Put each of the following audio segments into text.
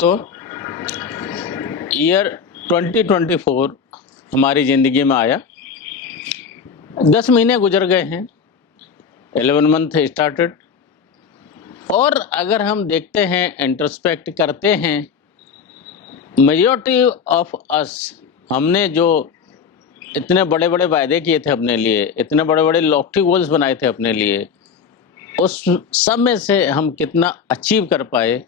दोस्तों, ईयर 2024 हमारी ज़िंदगी में आया। 10 महीने गुजर गए हैं, 11 मंथ स्टार्टेड। और अगर हम देखते हैं, इंट्रोस्पेक्ट करते हैं, मेजॉरिटी ऑफ अस, हमने जो इतने बड़े बड़े वायदे किए थे अपने लिए, इतने बड़े बड़े लॉफ्टी गोल्स बनाए थे अपने लिए, उस सब में से हम कितना अचीव कर पाए,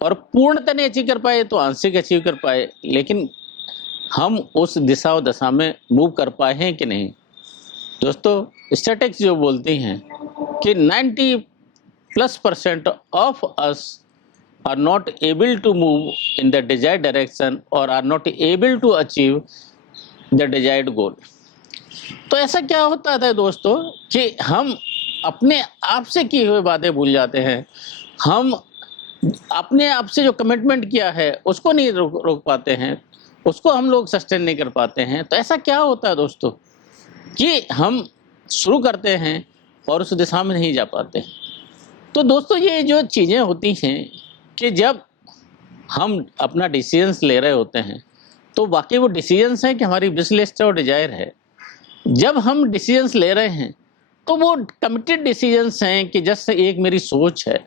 और पूर्णतः नहीं अचीव कर पाए तो आंशिक अचीव कर पाए, लेकिन हम उस दिशा और दशा में मूव कर पाए हैं कि नहीं। दोस्तों, स्टैटिस्टिक्स जो बोलती हैं कि 90+% of us are not able to move in the desired direction और are not able to achieve the desired goal. तो ऐसा क्या होता है दोस्तों कि हम अपने आप से किए हुए वादे भूल जाते हैं, हम अपने आप से जो कमिटमेंट किया है उसको नहीं रोक पाते हैं, उसको हम लोग सस्टेन नहीं कर पाते हैं। तो ऐसा क्या होता है दोस्तों कि हम शुरू करते हैं और उस दिशा में नहीं जा पाते। तो दोस्तों, ये जो चीज़ें होती हैं कि जब हम अपना डिसीजंस ले रहे होते हैं तो वाकई वो डिसीजंस हैं कि हमारी विश लिस्ट और डिजायर है। जब हम डिसीजंस ले रहे हैं तो वो कमिटेड डिसीजंस हैं कि जस्ट एक मेरी सोच है।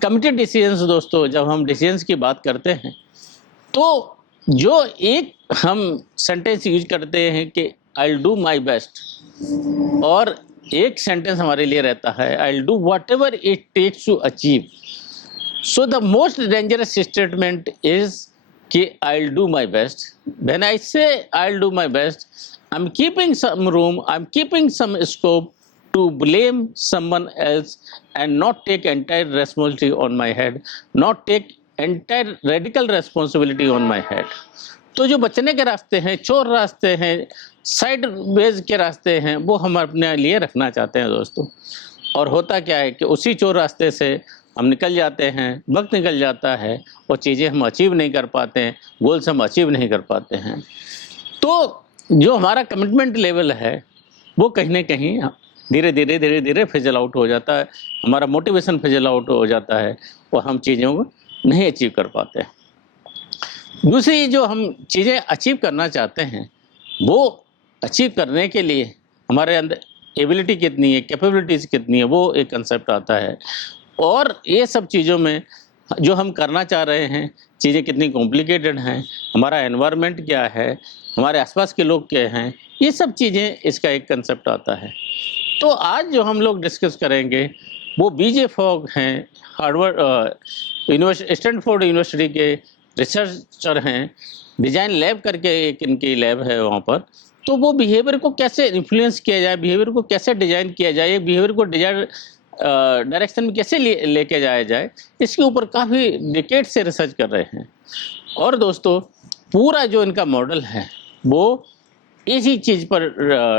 कमिटेड डिसीजंस दोस्तों, जब हम डिसीजंस की बात करते हैं तो जो एक हम सेंटेंस यूज करते हैं कि I will do my best, और एक सेंटेंस हमारे लिए रहता है I will do whatever it takes to achieve. So the most dangerous statement is कि I will do my best. When I say I will do my best, I am keeping some room, I am keeping some scope to blame someone else and not take entire responsibility on my head, not take entire radical responsibility on my head। तो जो बचने के रास्ते हैं, चोर रास्ते हैं, side veg के रास्ते हैं, वो हम अपने लिए रखना चाहते हैं दोस्तों। और होता क्या है कि उसी चोर रास्ते से हम निकल जाते हैं, वक्त निकल जाता है और चीज़ें हम अचीव नहीं कर पाते हैं, गोल्स हम अचीव नहीं कर पाते हैं। तो जो हमारा कमिटमेंट लेवल है वो कहीं ना कहीं धीरे धीरे फिजल आउट हो जाता है, हमारा मोटिवेशन फिजल आउट हो जाता है और हम चीज़ों को नहीं अचीव कर पाते। दूसरी जो हम चीज़ें अचीव करना चाहते हैं, वो अचीव करने के लिए हमारे अंदर एबिलिटी कितनी है, कैपेबिलिटीज़ कितनी है, वो एक कंसेप्ट आता है। और ये सब चीज़ों में जो हम करना चाह रहे हैं, चीज़ें कितनी कॉम्प्लिकेटेड हैं, हमारा एनवायरनमेंट क्या है, हमारे आसपास के लोग क्या हैं, ये सब चीज़ें इसका एक कंसेप्ट आता है। तो आज जो हम लोग डिस्कस करेंगे वो बीजे फॉग हैं, हार्वर्ड स्टैनफोर्ड यूनिवर्सिटी के रिसर्चर हैं, डिजाइन लैब करके एक इनकी लैब है वहाँ पर। तो वो बिहेवियर को कैसे इन्फ्लुएंस किया जाए, बिहेवियर को कैसे डिजाइन किया जाए, बिहेवियर को डिजाइन डायरेक्शन में कैसे लेके जाया जाए, इसके ऊपर काफ़ी डिकेड से रिसर्च कर रहे हैं। और दोस्तों, पूरा जो इनका मॉडल है वो इसी चीज़ पर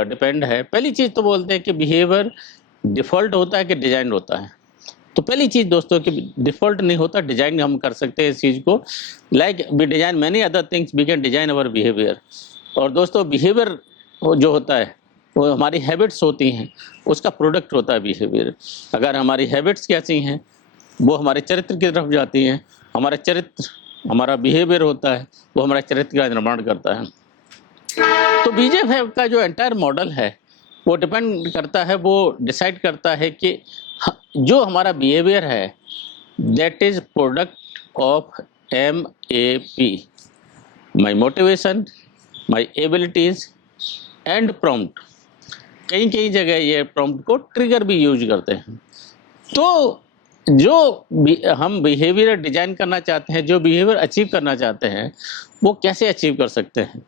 डिपेंड है। पहली चीज़ तो बोलते हैं कि बिहेवियर डिफ़ॉल्ट होता है कि डिजाइन होता है। तो पहली चीज़ दोस्तों कि डिफ़ॉल्ट नहीं होता, डिजाइन हम कर सकते हैं इस चीज़ को। Like we design many other things, we can design our behaviour. और दोस्तों, बिहेवियर जो होता है वो हमारी हैबिट्स होती हैं, उसका प्रोडक्ट होता है बिहेवियर। अगर हमारी हैबिट्स कैसी हैं वो हमारे चरित्र की तरफ जाती हैं, हमारा चरित्र, हमारा बिहेवियर होता है वो हमारे चरित्र का निर्माण करता है। तो बीजे का जो एंटायर मॉडल है वो डिपेंड करता है, वो डिसाइड करता है कि जो हमारा बिहेवियर है that is product of MAP, my motivation, my abilities and prompt. कई कई जगह ये प्रॉम्प्ट को ट्रिगर भी यूज करते हैं। तो जो हम बिहेवियर डिजाइन करना चाहते हैं, जो बिहेवियर अचीव करना चाहते हैं, वो कैसे अचीव कर सकते हैं।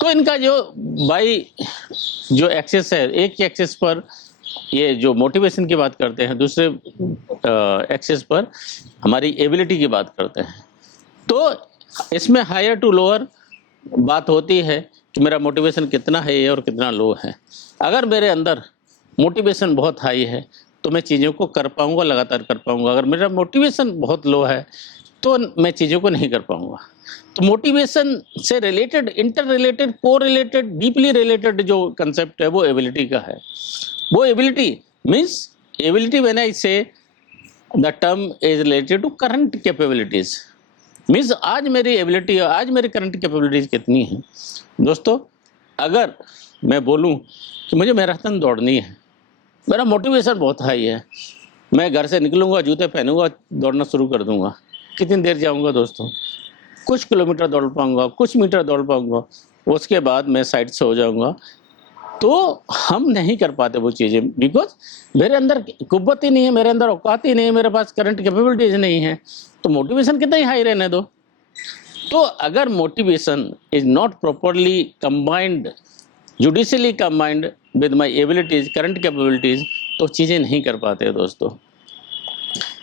तो इनका जो जो एक्सेस है, एक एक्सेस पर ये जो मोटिवेशन की बात करते हैं, दूसरे एक्सेस पर हमारी एबिलिटी की बात करते हैं। तो इसमें हायर टू लोअर बात होती है कि मेरा मोटिवेशन कितना है और कितना लो है। अगर मेरे अंदर मोटिवेशन बहुत हाई है तो मैं चीज़ों को कर पाऊँगा, लगातार कर पाऊँगा। अगर मेरा मोटिवेशन बहुत लो है तो मैं चीज़ों को नहीं कर पाऊँगा। तो मोटिवेशन से related, inter related, co related, deeply related जो कंसेप्ट है वो एबिलिटी का है। वो ability means ability when I say the term is related to current capabilities. Means आज मेरी एबिलिटी, आज मेरी करंट कैपेबिलिटीज कितनी है दोस्तों। अगर मैं बोलूं कि मुझे मैराथन दौड़नी है, मेरा मोटिवेशन बहुत हाई है, मैं घर से निकलूंगा, जूते पहनूंगा, दौड़ना शुरू कर दूंगा। कितनी देर जाऊंगा दोस्तों? कुछ किलोमीटर दौड़ पाऊंगा, कुछ मीटर दौड़ पाऊंगा, उसके बाद मैं साइड से हो जाऊंगा। तो हम नहीं कर पाते वो चीज़ें, बिकॉज मेरे अंदर कुव्वत ही नहीं है, मेरे अंदर औकात ही नहीं है, मेरे पास करंट कैपेबिलिटीज नहीं है। तो मोटिवेशन कितना ही हाई रहने दो। तो अगर motivation is not properly combined, judicially combined with my abilities, current capabilities, तो चीज़ें नहीं कर पाते दोस्तों।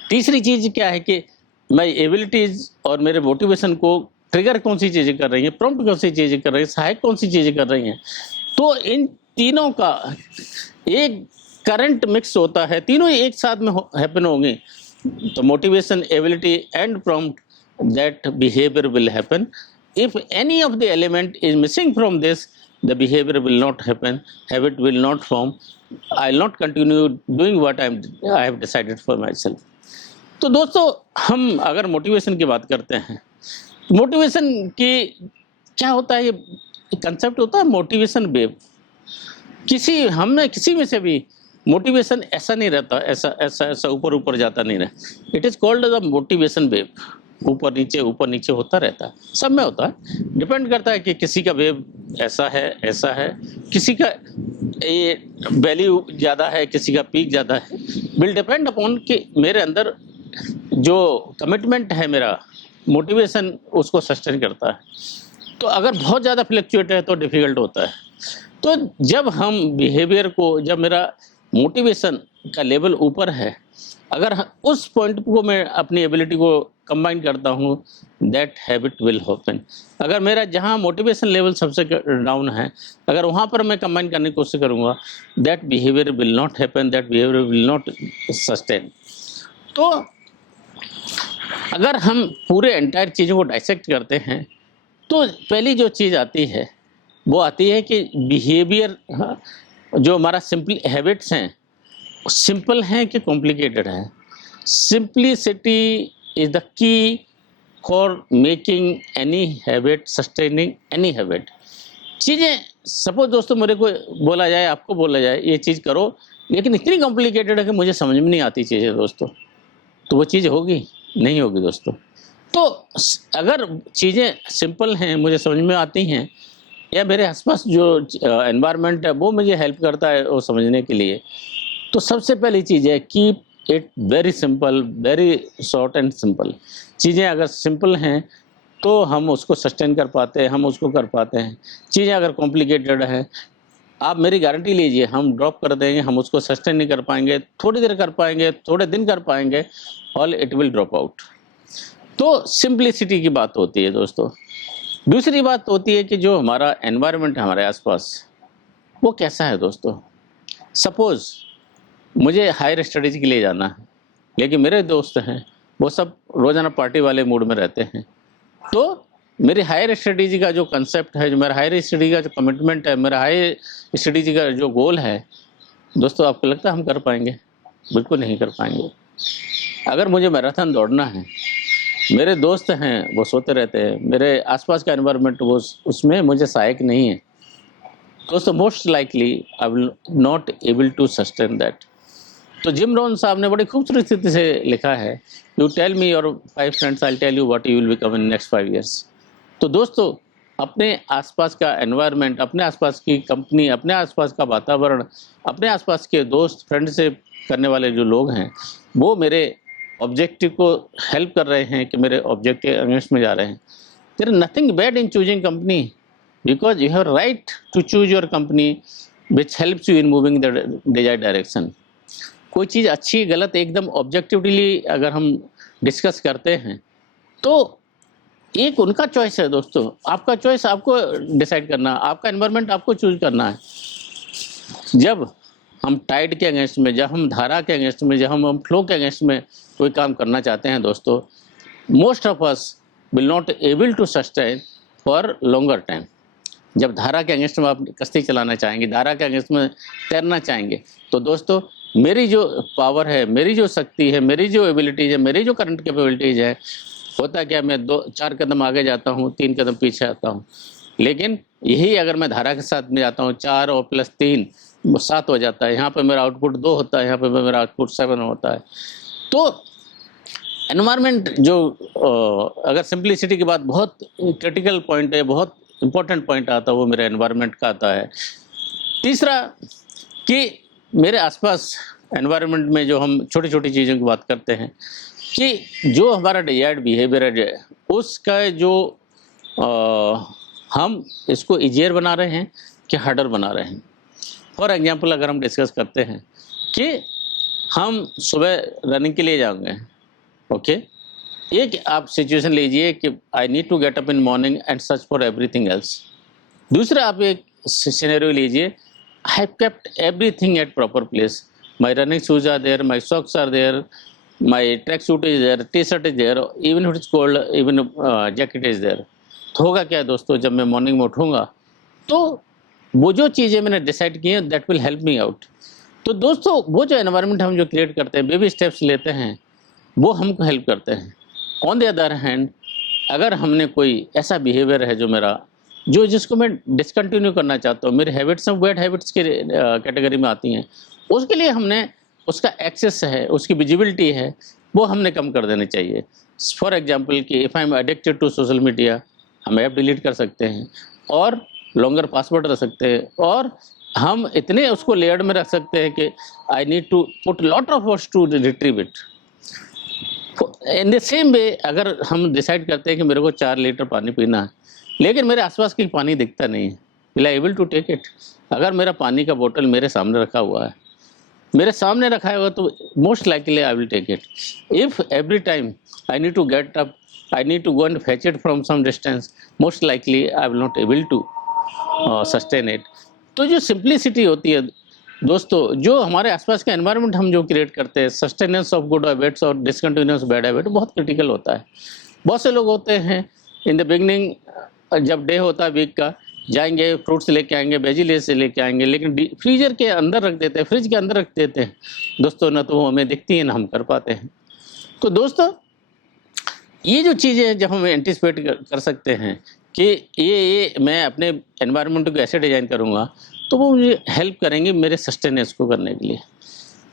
तीसरी चीज़ क्या है कि माय एबिलिटीज और मेरे मोटिवेशन को ट्रिगर कौन सी चीज़ें कर रही हैं, प्रॉम्प्ट कौन सी चीज़ें कर रही हैं, सहायक कौन सी चीज़ें कर रही हैं। तो इन तीनों का एक करंट मिक्स होता है, तीनों एक साथ में हैपन होंगे तो motivation, ability and prompt, that behavior will happen. If any of the element is missing from this, the behavior will not happen, habit will not form, I will not continue doing what I have decided for myself. तो दोस्तों हम अगर motivation की बात करते हैं, motivation की क्या होता है, ये कंसेप्ट होता है मोटिवेशन वेव। किसी में से भी मोटिवेशन ऐसा नहीं रहता, ऐसा ऊपर ऊपर जाता नहीं रहता। It is called the motivation wave, ऊपर नीचे होता रहता है, सब में होता है। डिपेंड करता है कि किसी का वेव ऐसा है, किसी का ये वैल्यू ज़्यादा है, किसी का पीक ज़्यादा है। विल डिपेंड अपॉन कि मेरे अंदर जो कमिटमेंट है, मेरा मोटिवेशन उसको सस्टेन करता है। तो अगर बहुत ज़्यादा फ्लक्चुएट है तो डिफ़िकल्ट होता है। तो जब हम बिहेवियर को, जब मेरा मोटिवेशन का लेवल ऊपर है, अगर उस पॉइंट को मैं अपनी एबिलिटी को कंबाइन करता हूँ, दैट हैबिट विल हैपन। अगर मेरा जहाँ मोटिवेशन लेवल सबसे डाउन है, अगर वहाँ पर मैं कंबाइन करने की कोशिश करूँगा, that behaviour will not happen, that behaviour will not sustain. तो अगर हम पूरे एंटायर चीज़ों को डाइसेक्ट करते हैं तो पहली जो चीज़ आती है वो आती है कि बिहेवियर, जो हमारा सिंपल हैबिट्स हैं, सिंपल हैं कि कॉम्प्लिकेटेड है। Simplicity is the key for making any habit, sustaining any habit. चीज़ें सपोज दोस्तों मेरे को बोला जाए, आपको बोला जाए ये चीज़ करो, लेकिन इतनी कॉम्प्लिकेटेड है कि मुझे समझ में नहीं आती चीज़ें दोस्तों, तो वो चीज़ होगी नहीं होगी दोस्तों। तो अगर चीज़ें सिंपल हैं, मुझे समझ में आती हैं, या मेरे आसपास जो एनवायरनमेंट है वो मुझे हेल्प करता है वो समझने के लिए, तो सबसे पहली चीज़ है keep it very simple, very short and simple. चीज़ें अगर सिंपल हैं तो हम उसको सस्टेन कर पाते हैं, हम उसको कर पाते हैं। चीज़ें अगर कॉम्प्लिकेटेड है, आप मेरी गारंटी लीजिए, हम ड्रॉप कर देंगे, हम उसको सस्टेन नहीं कर पाएंगे, थोड़ी देर कर पाएंगे, थोड़े दिन कर पाएंगे, all it will drop out. तो सिंप्लिसिटी की बात होती है दोस्तों। दूसरी बात होती है कि जो हमारा एनवायरनमेंट है हमारे आसपास, वो कैसा है दोस्तों। सपोज़ मुझे हायर स्टडीज़ के लिए जाना है, लेकिन मेरे दोस्त हैं वो सब रोज़ाना पार्टी वाले मूड में रहते हैं। तो मेरी हायर स्टडीज़ का जो कंसेप्ट है, जो मेरा हायर स्टडी का जो कमिटमेंट है, मेरा हायर स्टडीज़ का जो गोल है दोस्तों, आपको लगता है हम कर पाएंगे? बिल्कुल नहीं कर पाएंगे। अगर मुझे मैराथन दौड़ना है, मेरे दोस्त हैं वो सोते रहते हैं, मेरे आसपास का एनवायरनमेंट वो उसमें मुझे सहायक नहीं है दोस्तों, most likely I will not able to sustain that. तो जिम रोहन साहब ने बड़ी खूबसूरत स्थिति से लिखा है, you tell me your 5 friends, I will tell you what you will become in next 5 years। तो दोस्तों अपने आसपास का एनवायरनमेंट, अपने आसपास की कंपनी, अपने आसपास का वातावरण, अपने आसपास के दोस्त, फ्रेंडशिप करने वाले जो लोग हैं, वो मेरे ऑब्जेक्टिव को हेल्प कर रहे हैं कि मेरे ऑब्जेक्टिव अगेंस्ट में जा रहे हैं। There is nothing bad in choosing company, because you have right to choose your company which helps you in moving the desired direction. कोई चीज़ अच्छी गलत एकदम ऑब्जेक्टिवली अगर हम डिस्कस करते हैं तो एक उनका चॉइस है दोस्तों, आपका चॉइस आपको डिसाइड करना, आपका एनवायरनमेंट आपको चूज करना है। जब हम टाइड के अगेंस्ट में, जब हम धारा के अगेंस्ट में, जब हम फ्लो के अगेंस्ट में कोई काम करना चाहते हैं दोस्तों, most of us will not able to sustain for longer time. जब धारा के अगेंस्ट में आप कश्ती चलाना चाहेंगे, धारा के अगेंस्ट में तैरना चाहेंगे, तो दोस्तों मेरी जो पावर है, मेरी जो शक्ति है, मेरी जो एबिलिटीज़ है, मेरी जो करंट कैपेबिलिटीज़ है, होता क्या, मैं 2-4 कदम आगे जाता हूँ, 3 कदम पीछे आता हूँ। लेकिन यही अगर मैं धारा के साथ में जाता हूँ, 4 और प्लस 3 7 हो जाता है। यहाँ पे मेरा आउटपुट 2 होता है, यहाँ पे मेरा आउटपुट 7 होता है। तो एनवायरनमेंट जो अगर सिंप्लिसिटी की बात, बहुत क्रिटिकल पॉइंट है, बहुत इंपॉर्टेंट पॉइंट आता है, वो मेरे एनवायरनमेंट का आता है। तीसरा कि मेरे आसपास एनवायरनमेंट में जो हम छोटी-छोटी चीज़ों की बात करते हैं, कि जो हमारा डिजायर्ड बिहेवियर है, उसका जो हम इसको ईजियर बना रहे हैं कि हार्डर बना रहे हैं। फॉर एग्जांपल अगर हम डिस्कस करते हैं कि हम सुबह रनिंग के लिए जाएंगे, ओके, एक आप सिचुएशन लीजिए कि I need to get up in morning and search for everything else. दूसरा आप एक सिनेरियो लीजिए, I have kept everything at proper place, my running shoes are there, my socks are there, my track suit is there, T shirt is there, even it is cold, even jacket is there. तो होगा क्या दोस्तों, जब मैं morning में उठूंगा तो वो जो चीज़ें मैंने डिसाइड की हैं that will help me out. तो दोस्तों वो जो एनवायरनमेंट हम जो क्रिएट करते हैं, बेबी स्टेप्स लेते हैं, वो हमको हेल्प करते हैं। ऑन द अदर हैंड, अगर हमने कोई ऐसा बिहेवियर है जो मेरा, जो जिसको मैं डिसकंटिन्यू करना चाहता हूँ, मेरे हैबिट्स हैं बैड हैबिट्स के कैटेगरी में आती हैं, उसके लिए हमने उसका एक्सेस है, उसकी विजिबिलिटी है, वो हमने कम कर देनी चाहिए। फॉर एग्जांपल कि if I am addicted to social media, हम ऐप डिलीट कर सकते हैं और लॉन्गर पासवर्ड रख सकते हैं, और हम इतने उसको लेयर्ड में रख सकते हैं कि I need to put lot of words to retrieve it. In the same way, अगर हम डिसाइड करते हैं कि मेरे को 4 लीटर पानी पीना है, लेकिन मेरे आसपास कहीं पानी दिखता नहीं है, will I able to take it? अगर मेरा पानी का बोतल मेरे सामने रखा हुआ है, मेरे सामने रखा होगा, तो most likely I will take it. If every time I need to get up, I need to go and fetch it from some distance, most likely I will not able to sustain it. तो जो simplicity होती है दोस्तों, जो हमारे आसपास का environment हम जो क्रिएट करते हैं, सस्टेनेंस ऑफ गुड हैबिट्स और डिसकंटिन्यूअस बैड हैबिट, बहुत क्रिटिकल होता है। बहुत से लोग होते हैं इन द बिगनिंग, जब डे होता है वीक का, जाएंगे फ्रूट्स लेके आएंगे, वेजिटेबल्स से लेके आएंगे, लेकिन फ्रीजर के अंदर रख देते हैं, फ्रिज के अंदर रख देते हैं दोस्तों, ना तो वो हमें दिखती है ना हम कर पाते हैं। तो दोस्तों ये जो चीज़ें हैं, जब हम एंटिसिपेट कर सकते हैं कि ये मैं अपने एनवायरनमेंट को ऐसे डिज़ाइन करूँगा, तो वो मुझे हेल्प करेंगे मेरे सस्टेनेंस को करने के लिए।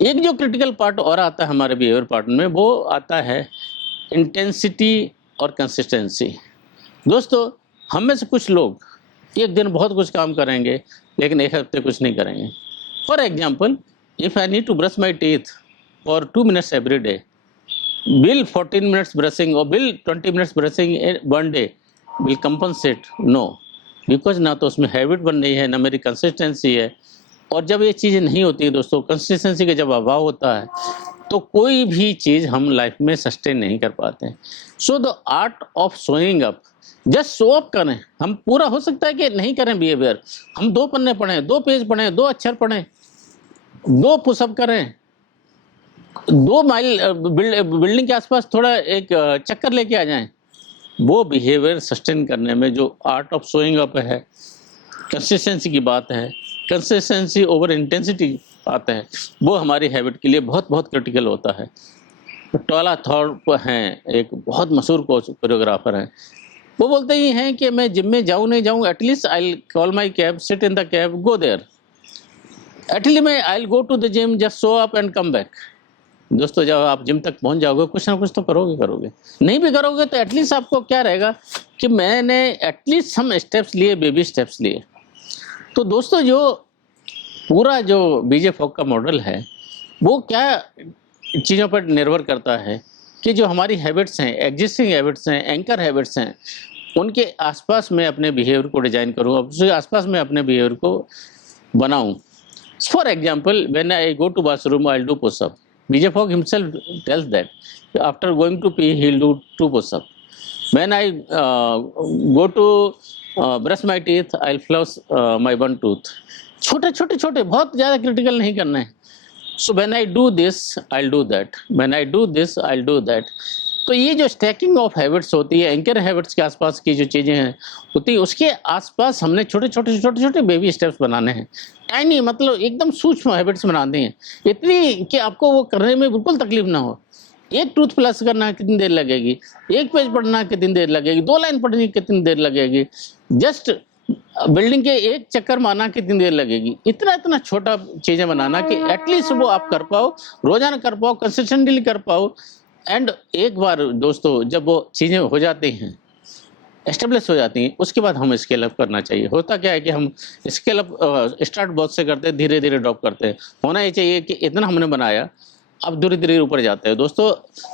एक जो क्रिटिकल पार्ट और आता है हमारे बिहेवियर पार्ट में, वो आता है इंटेंसिटी और कंसिस्टेंसी। दोस्तों हम में से कुछ लोग एक दिन बहुत कुछ काम करेंगे, लेकिन एक हफ्ते कुछ नहीं करेंगे। For example, if I need to brush my teeth for 2 minutes every day, will 14 minutes brushing or will 20 minutes brushing in one day will compensate? No, because ना तो उसमें हैबिट बन रही है, ना मेरी कंसिस्टेंसी है। और जब ये चीज़ें नहीं होती है दोस्तों, कंसिस्टेंसी का जब अभाव होता है, तो कोई भी चीज़ हम लाइफ में सस्टेन नहीं कर पाते हैं। So the art of showing up, just show up करें। हम पूरा हो सकता है कि नहीं करें बिहेवियर, हम 2 पन्ने पढ़ें, 2 पेज पढ़ें, 2 अक्षर पढ़ें, 2 पुशअप करें, 2 माइल बिल्डिंग के आसपास थोड़ा एक चक्कर लेके आ जाएं। वो बिहेवियर सस्टेन करने में जो आर्ट ऑफ शोइंग अप है, कंसिस्टेंसी की बात है, कंसिस्टेंसी ओवर इंटेंसिटी आता है, वो हमारी हैबिट के लिए बहुत बहुत क्रिटिकल होता है। टॉला थॉर्प हैं, एक बहुत मशहूर कोरियोग्राफर हैं, वो बोलते ही हैं कि मैं जिम में जाऊँ नहीं जाऊँ, at least I call my cab, sit in the cab, go there, at least मैं I go to the gym, just show up and come back. दोस्तों जब आप जिम तक पहुंच जाओगे, कुछ ना कुछ तो करोगे, नहीं भी करोगे तो एटलीस्ट आपको क्या रहेगा कि मैंने एटलीस्ट हम स्टेप्स लिए, बेबी स्टेप्स लिए। तो दोस्तों जो पूरा जो बीजे फॉग का मॉडल है, वो क्या चीज़ों पर निर्भर करता है कि जो हमारी हैबिट्स हैं, एग्जिस्टिंग हैबिट्स हैं, एंकर हैबिट्स हैं, उनके आसपास मैं अपने बिहेवियर को डिजाइन करूँ, उसके आसपास मैं अपने बिहेवियर को बनाऊँ। For example, when I go to bathroom I will do pushup. BJ Fogg himself tells that after going to pee he'll do 2 push-up. When I go to brush my teeth I'll floss my 1 tooth. छोटे बहुत ज़्यादा critical नहीं करना है। So when I do this I'll do that. When I do this I'll do that. तो ये जो stacking of habits होती है, एंकर हैबिट्स के आसपास की जो चीज़ें हैं होती है, उसके आसपास हमने छोटे बेबी स्टेप्स बनाने हैं। टाइनी मतलब एकदम सूक्ष्म हैबिट्स बनाते हैं, इतनी कि आपको वो करने में बिल्कुल तकलीफ ना हो। एक टूथ प्लस करना कितनी देर लगेगी, एक पेज पढ़ना कितनी देर लगेगी, 2 लाइन पढ़नी कितनी देर लगेगी, जस्ट बिल्डिंग के एक चक्कर मारना कितनी देर लगेगी। इतना इतना छोटा चीज़ें बनाना कि एटलीस्ट वो आप कर पाओ, रोजाना कर पाओ, कंसिस्टेंटली कर पाओ। एंड एक बार दोस्तों जब वो चीज़ें हो जाती हैं, एस्टेब्लिश हो जाती हैं, उसके बाद हम स्केल अप करना चाहिए। होता क्या है कि हम स्केल अप स्टार्ट बहुत से करते हैं, धीरे धीरे ड्रॉप करते हैं। होना ये चाहिए कि इतना हमने बनाया, अब धीरे धीरे ऊपर जाते हैं। दोस्तों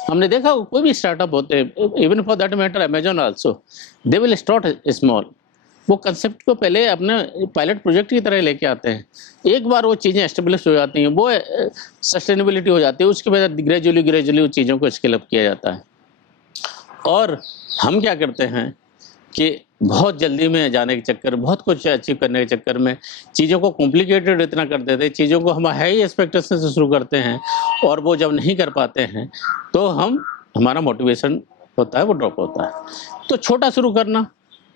हमने देखा कोई भी स्टार्टअप होते हैं, even for that matter Amazon also, they will start small. वो कंसेप्ट को पहले अपने पायलट प्रोजेक्ट की तरह लेके आते हैं। एक बार वो चीज़ें एस्टेब्लिश हो जाती हैं, वो सस्टेनेबिलिटी हो जाती है, उसके बाद ग्रेजुअली ग्रेजुअली उन चीज़ों को स्केल अप किया जाता है। और हम क्या करते हैं कि बहुत जल्दी में जाने के चक्कर, बहुत कुछ अचीव करने के चक्कर में चीज़ों को कॉम्प्लिकेटेड इतना कर देते हैं, चीज़ों को हम हाई एक्सपेक्टेशन से शुरू करते हैं, और वो जब नहीं कर पाते हैं तो हमारा मोटिवेशन होता है वो ड्रॉप होता है। तो छोटा शुरू करना,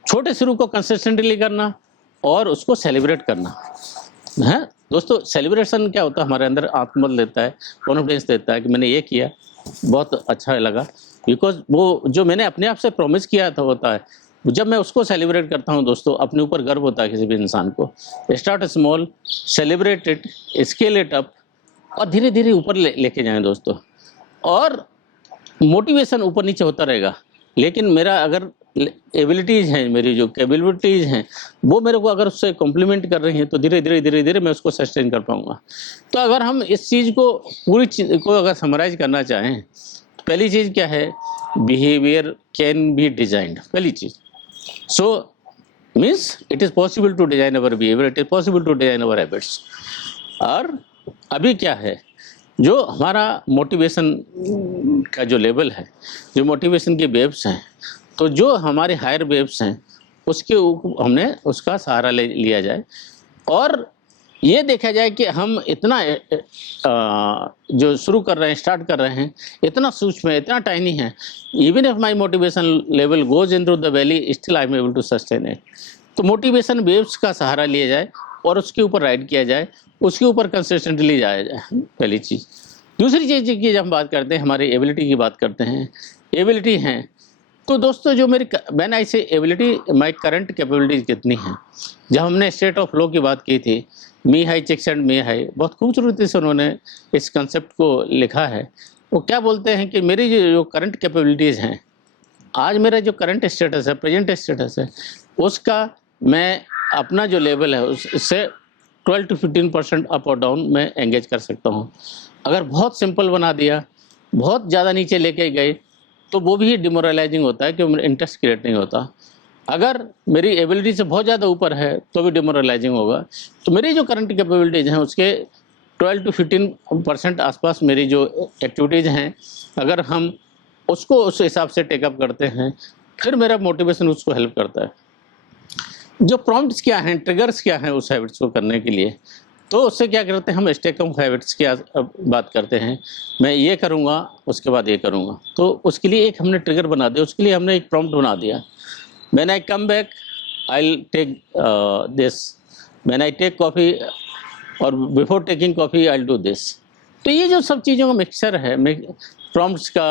छोटे शुरू को कंसिस्टेंटली करना और उसको सेलिब्रेट करना है। दोस्तों सेलिब्रेशन क्या होता है, हमारे अंदर आत्मबल देता है, कॉन्फिडेंस देता है कि मैंने ये किया, बहुत अच्छा लगा, बिकॉज वो जो मैंने अपने आप से प्रॉमिस किया था होता है, जब मैं उसको सेलिब्रेट करता हूँ दोस्तों, अपने ऊपर गर्व होता है किसी भी इंसान को। Start small, celebrate it, scale it up, और धीरे धीरे ऊपर लेके जाएं दोस्तों। और मोटिवेशन ऊपर नीचे होता रहेगा, लेकिन मेरा अगर एबिलिटीज़ हैं, मेरी जो कैपेबिलिटीज़ हैं, वो मेरे को अगर उससे कॉम्प्लीमेंट कर रही हैं, तो धीरे धीरे धीरे धीरे मैं उसको सस्टेन कर पाऊँगा। तो अगर हम इस चीज़ को, पूरी चीज़ को अगर समराइज करना चाहें, तो पहली चीज़ क्या है, बिहेवियर कैन बी डिजाइंड, पहली चीज़। So means it is possible to design our behavior, it is possible to design our habits। और अभी क्या है, जो हमारा मोटिवेशन का जो लेवल है, जो मोटिवेशन के वेव्स हैं, तो जो हमारे हायर वेव्स हैं उसके हमने उसका सहारा ले लिया जाए, और ये देखा जाए कि हम इतना जो शुरू कर रहे हैं, स्टार्ट कर रहे हैं, इतना सूक्ष्म है, इतना टाइनी है, even if my motivation level goes in to the valley, still I am able to sustain it. तो मोटिवेशन वेव्स का सहारा लिया जाए और उसके ऊपर राइड किया जाए, उसके ऊपर कंसिस्टेंटली जाया जाए, पहली चीज़। दूसरी चीज़ की जब हम बात करते हैं, हमारी एबिलिटी की बात करते हैं, एबिलिटी हैं, तो दोस्तों जो मेरी मैंने ऐसे एबिलिटी, माई करंट कैपेबिलिटीज़ कितनी हैं। जब हमने स्टेट ऑफ फ्लो की बात की थी, me high checks and may high, बहुत खूबसूरती से उन्होंने इस कंसेप्ट को लिखा है। वो क्या बोलते हैं कि मेरी जो करंट कैपेबिलिटीज़ हैं, आज मेरा जो करंट स्टेटस है, प्रेजेंट स्टेटस है, उसका मैं अपना जो लेवल है उससे 12 to 15% अप और डाउन मैं एंगेज कर सकता हूँ। अगर बहुत सिंपल बना दिया, बहुत ज़्यादा नीचे लेके गए, तो वो भी डिमोरलाइजिंग होता है कि इंटरेस्ट क्रिएट नहीं होता। अगर मेरी एबिलिटी से बहुत ज़्यादा ऊपर है तो भी डिमोरलाइजिंग होगा। तो मेरी जो करंट कैपेबिलिटीज़ हैं उसके 12 to 15% आसपास मेरी जो एक्टिविटीज़ हैं, अगर हम उसको उस हिसाब से टेकअप करते हैं, फिर मेरा मोटिवेशन उसको हेल्प करता है। जो प्रॉम्प्ट्स क्या हैं, ट्रिगर्स क्या हैं उस हैबिट्स को करने के लिए, तो उससे क्या करते हैं, हम स्टेक ऑफ हैबिट्स की बात करते हैं। मैं ये करूँगा, उसके बाद ये करूँगा, तो उसके लिए एक हमने ट्रिगर बना दिया, उसके लिए हमने एक प्रॉम्प्ट बना दिया। When I come back, I'll take this. When I take coffee or before taking coffee, I'll do this. तो ये जो सब चीज़ों का मिक्सचर है, प्रॉम्प्ट्स का,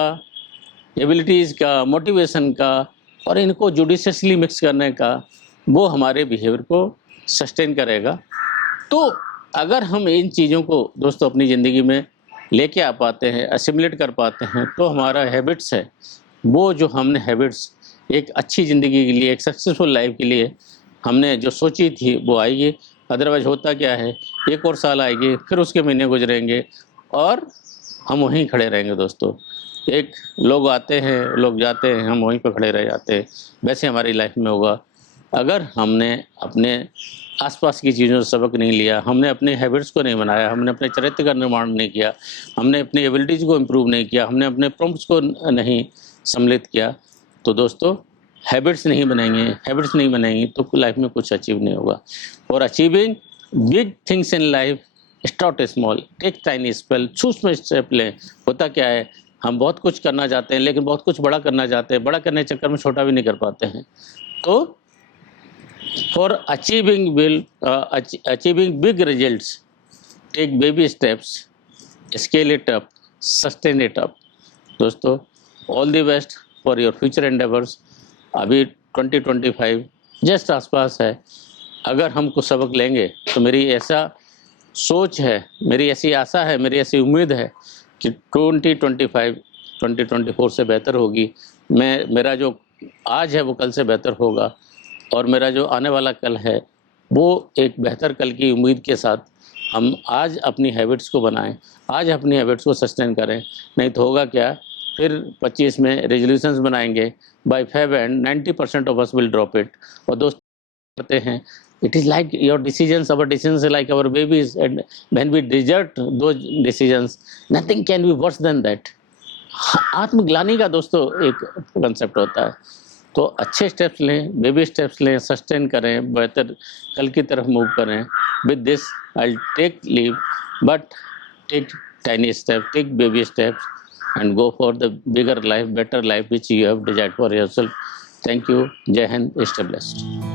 एबिलिटीज़ का, मोटिवेशन का, और इनको जुडिशियसली मिक्स करने का, वो हमारे बिहेवियर को सस्टेन करेगा। तो अगर हम इन चीज़ों को दोस्तों अपनी ज़िंदगी में लेके आ पाते हैं, असिमुलेट कर पाते हैं, तो हमारा हैबिट्स है, वो जो हमने हैबिट्स एक अच्छी ज़िंदगी के लिए, एक सक्सेसफुल लाइफ के लिए हमने जो सोची थी वो आएगी। अदरवाइज होता क्या है, एक और साल आएगी, फिर उसके महीने गुजरेंगे और हम वहीं खड़े रहेंगे दोस्तों। एक लोग आते हैं, लोग जाते हैं, हम वहीं पर खड़े रह जाते हैं। वैसे हमारी लाइफ में होगा अगर हमने अपने आसपास की चीज़ों से सबक नहीं लिया, हमने अपने हैबिट्स को नहीं बनाया, हमने अपने चरित्र का निर्माण नहीं किया, हमने अपनी एबिलिटीज़ को इम्प्रूव नहीं किया, हमने अपने प्रॉम्प्ट्स को नहीं सम्मिलित किया, तो दोस्तों हैबिट्स नहीं बनेंगी तो लाइफ में कुछ अचीव नहीं होगा। और achieving big things in life, start small, take tiny spell, सूक्ष्म स्टेप लें। होता क्या है, हम बहुत कुछ करना चाहते हैं, लेकिन बहुत कुछ बड़ा करना चाहते हैं, बड़ा करने के चक्कर में छोटा भी नहीं कर पाते हैं। तो for achieving big results take baby steps, scale it up, sustain it up. दोस्तों all the best for your future endeavours. अभी 2025 जस्ट आसपास है, अगर हम कुछ सबक लेंगे तो मेरी ऐसा सोच है, मेरी ऐसी आशा है, मेरी ऐसी उम्मीद है कि 2025 2024 से बेहतर होगी। मेरा जो आज है वो कल से बेहतर होगा, और मेरा जो आने वाला कल है वो एक बेहतर कल की उम्मीद के साथ हम आज अपनी हैबिट्स को बनाएं, आज अपनी हैबिट्स को सस्टेन करें। नहीं तो होगा क्या, फिर 25 में रेजोल्यूशंस बनाएंगे, by Feb end 90% of us will drop it. और दोस्त करते हैं, it is like your decisions, our decisions like our babies, and when we desert those decisions nothing can be worse than that. आत्मग्लानि का दोस्तों एक concept होता है। तो अच्छे स्टेप्स लें, बेबी स्टेप्स लें, सस्टेन करें, बेहतर कल की तरफ मूव करें। With this I take leave, but take tiny step, take baby steps and go for the bigger life, better life which you have desired for yourself. Thank you. जय हिंद। Stay blessed.